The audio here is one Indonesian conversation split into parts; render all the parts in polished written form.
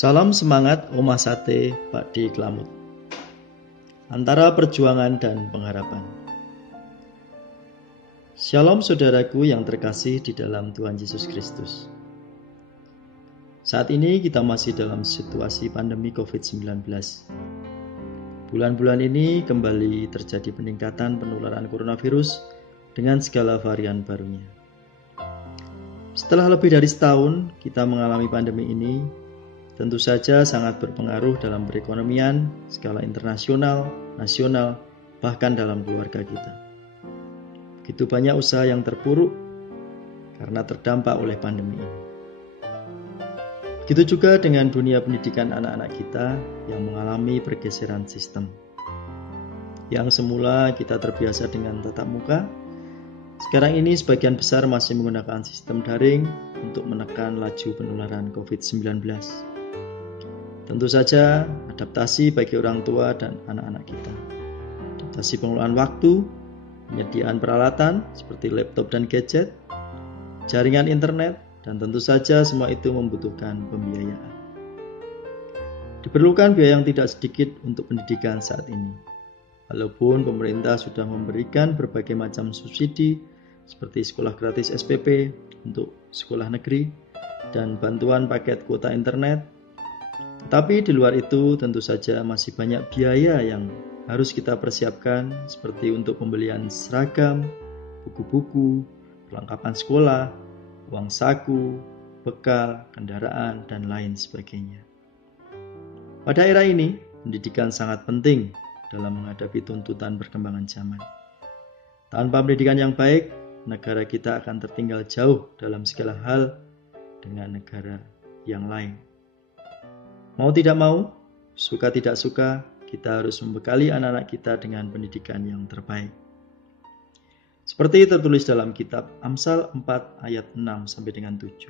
Salam semangat Oma Sate Pak D. Klamut. Antara perjuangan dan pengharapan. Shalom saudaraku yang terkasih di dalam Tuhan Yesus Kristus. Saat ini kita masih dalam situasi pandemi COVID-19. Bulan-bulan ini kembali terjadi peningkatan penularan coronavirus dengan segala varian barunya. Setelah lebih dari setahun kita mengalami pandemi ini, tentu saja sangat berpengaruh dalam perekonomian, skala internasional, nasional, bahkan dalam keluarga kita. Begitu banyak usaha yang terpuruk karena terdampak oleh pandemi ini. Begitu juga dengan dunia pendidikan anak-anak kita yang mengalami pergeseran sistem. Yang semula kita terbiasa dengan tatap muka, sekarang ini sebagian besar masih menggunakan sistem daring untuk menekan laju penularan COVID-19. Tentu saja adaptasi bagi orang tua dan anak-anak kita. Adaptasi pengelolaan waktu, penyediaan peralatan seperti laptop dan gadget, jaringan internet, dan tentu saja semua itu membutuhkan pembiayaan. Diperlukan biaya yang tidak sedikit untuk pendidikan saat ini. Walaupun pemerintah sudah memberikan berbagai macam subsidi seperti sekolah gratis SPP untuk sekolah negeri dan bantuan paket kuota internet, tetapi di luar itu tentu saja masih banyak biaya yang harus kita persiapkan seperti untuk pembelian seragam, buku-buku, perlengkapan sekolah, uang saku, bekal, kendaraan, dan lain sebagainya. Pada era ini, pendidikan sangat penting dalam menghadapi tuntutan perkembangan zaman. Tanpa pendidikan yang baik, negara kita akan tertinggal jauh dalam segala hal dengan negara yang lain. Mau tidak mau, suka tidak suka, kita harus membekali anak-anak kita dengan pendidikan yang terbaik. Seperti tertulis dalam kitab Amsal 4 ayat 6 sampai dengan 7.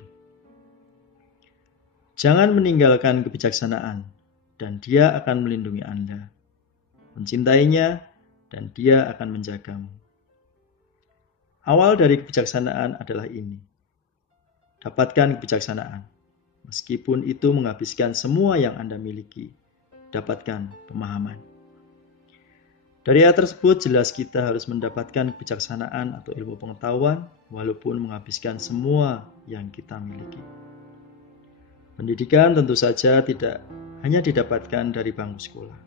Jangan meninggalkan kebijaksanaan, dan dia akan melindungi Anda. Mencintainya, dan dia akan menjagamu. Awal dari kebijaksanaan adalah ini. Dapatkan kebijaksanaan. Meskipun itu menghabiskan semua yang Anda miliki, dapatkan pemahaman. Dari ayat tersebut jelas kita harus mendapatkan kebijaksanaan atau ilmu pengetahuan walaupun menghabiskan semua yang kita miliki. Pendidikan tentu saja tidak hanya didapatkan dari bangku sekolah.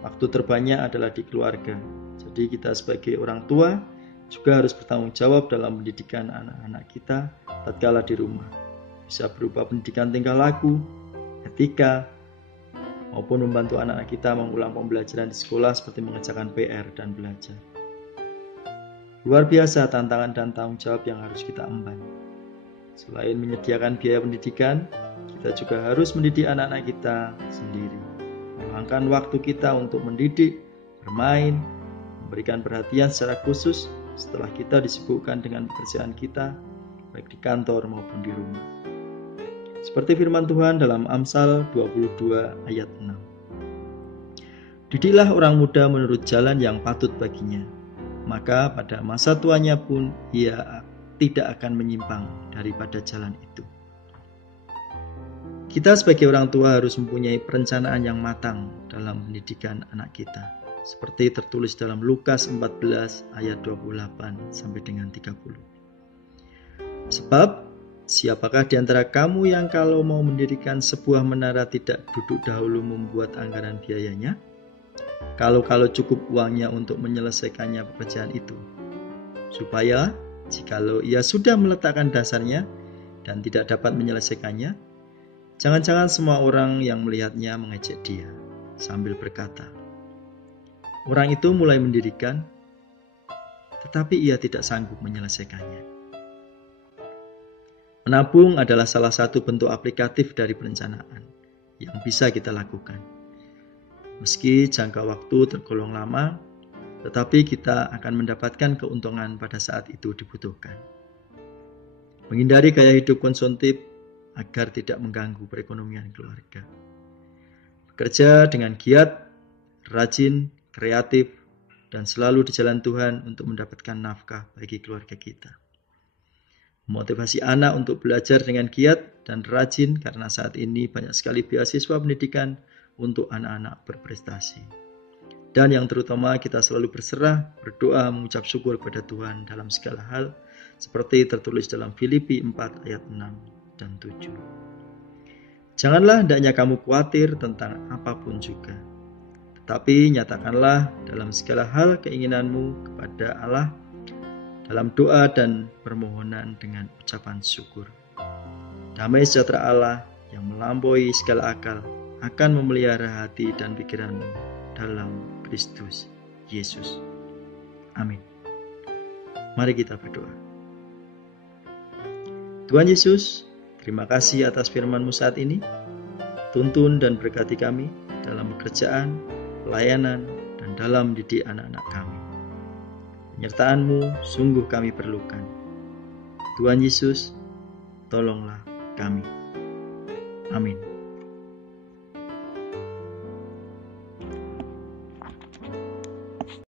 Waktu terbanyak adalah di keluarga. Jadi kita sebagai orang tua juga harus bertanggung jawab dalam pendidikan anak-anak kita tatkala di rumah. Bisa berupa pendidikan tingkah laku, etika, maupun membantu anak-anak kita mengulang pembelajaran di sekolah seperti mengerjakan PR dan belajar. Luar biasa tantangan dan tanggung jawab yang harus kita emban. Selain menyediakan biaya pendidikan, kita juga harus mendidik anak-anak kita sendiri. Meluangkan waktu kita untuk mendidik, bermain, memberikan perhatian secara khusus setelah kita disibukkan dengan pekerjaan kita, baik di kantor maupun di rumah. Seperti firman Tuhan dalam Amsal 22 ayat 6. Didiklah orang muda menurut jalan yang patut baginya, maka pada masa tuanya pun ia tidak akan menyimpang daripada jalan itu. Kita sebagai orang tua harus mempunyai perencanaan yang matang dalam pendidikan anak kita, seperti tertulis dalam Lukas 14 ayat 28 sampai dengan 30. Sebab siapakah di antara kamu yang kalau mau mendirikan sebuah menara tidak duduk dahulu membuat anggaran biayanya? Kalau cukup uangnya untuk menyelesaikannya pekerjaan itu. Supaya jikalau ia sudah meletakkan dasarnya dan tidak dapat menyelesaikannya, jangan-jangan semua orang yang melihatnya mengejek dia sambil berkata, orang itu mulai mendirikan, tetapi ia tidak sanggup menyelesaikannya. Menabung adalah salah satu bentuk aplikatif dari perencanaan yang bisa kita lakukan. Meski jangka waktu tergolong lama, tetapi kita akan mendapatkan keuntungan pada saat itu dibutuhkan. Menghindari gaya hidup konsumtif agar tidak mengganggu perekonomian keluarga. Bekerja dengan giat, rajin, kreatif, dan selalu di jalan Tuhan untuk mendapatkan nafkah bagi keluarga kita. Memotivasi anak untuk belajar dengan giat dan rajin karena saat ini banyak sekali beasiswa pendidikan untuk anak-anak berprestasi. Dan yang terutama kita selalu berserah, berdoa, mengucap syukur kepada Tuhan dalam segala hal, seperti tertulis dalam Filipi 4 ayat 6 dan 7. Janganlah hendaknya kamu khawatir tentang apapun juga, tetapi nyatakanlah dalam segala hal keinginanmu kepada Allah dalam doa dan permohonan dengan ucapan syukur. Damai sejahtera Allah yang melampaui segala akal akan memelihara hati dan pikiranmu dalam Kristus Yesus. Amin. Mari kita berdoa. Tuhan Yesus, terima kasih atas firman-Mu saat ini. Tuntun dan berkati kami dalam pekerjaan, pelayanan, dan dalam didik anak-anak kami. Penyertaan-Mu sungguh kami perlukan. Tuhan Yesus, tolonglah kami. Amin.